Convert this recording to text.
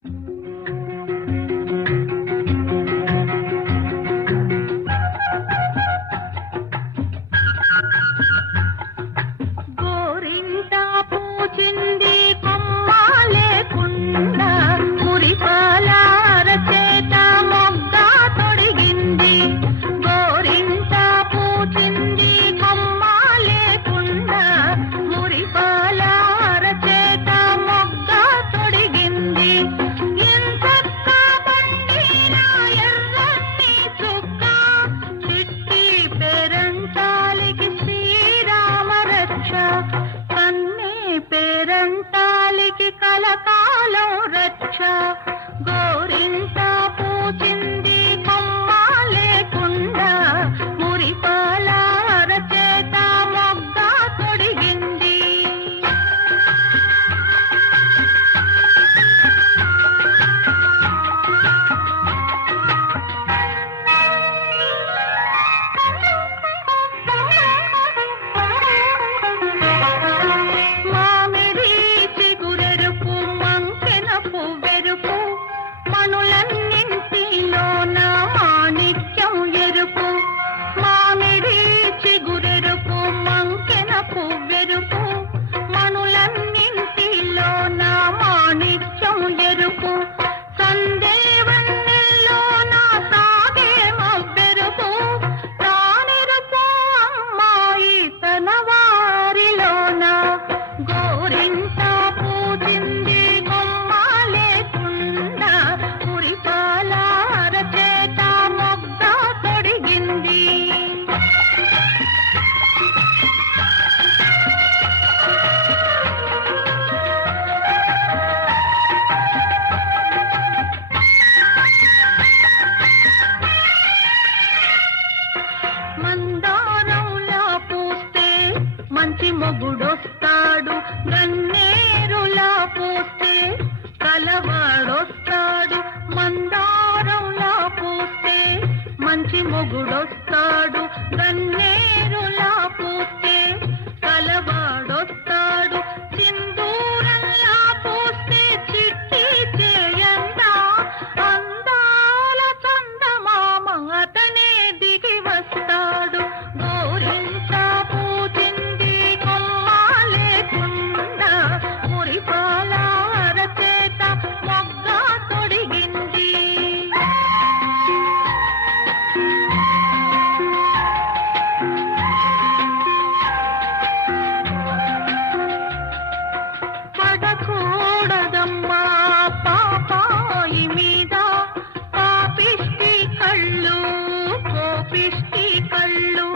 గోరింటా పూచింది కొమ్మ లేకుండా మురిపాల అరచేత మొగ్గ తొడిగింది. గోరింటా పూచింది కొమ్మ లేకుండా మురిపాల అరచేత మొగ్గ తొడిగింది. ఎంతక్క పండిన ఎర్రని చుక్క చిట్టి పేరంటాలికి శ్రీరామ రక్ష. కన్నే పేరంటాలికి కలకాలం రక్ష. గోరింటా పూచింది కొమ్మ లేకుండా మురిపాల అరచేత మొగ్గ తొడిగింది. మామిడి చిగురెరుపు మంకెన పువ్వెరుపు మనులన్నింటిలోన మాణిక్యం ఎరుపు. మామిడి చిగురెరుపు మంకెన పువ్వెరుపు మనులన్నింటిలోన మాణిక్యం ఎరుపు. సందేవన్నెల్లోన సాగే మవ్వెరుపు తానెరుపు అమ్మాయి తన వారిలోన. గోరింటా పూజింది కొమ్మ లేకుండా మురిపాల అరచేత మొగ్గ తొడిగింది. మందారంలా పూస్తే మంచి మొగుడొస్తాడు. గన్నేరులా పూస్తే కలవాడొస్తాడు. మందారంలా పూస్తే మంచి మొగుడొస్తాడు. గన్నేరులా పూస్తే కలవాడొస్తాడు. సింధూరంలా పూస్తే చిట్టి చేయండా అందాల చందమామ అతనే దిగి వస్తాడు. గోరింటా పూజింది కొమ్మ లేకుండా మురిపాల అరచేత మొగ్గ తొడిగింది. పడకూడదమ్మా పాపాయి మీద పాపిష్టి కళ్ళు కోపిష్టి కళ్ళు.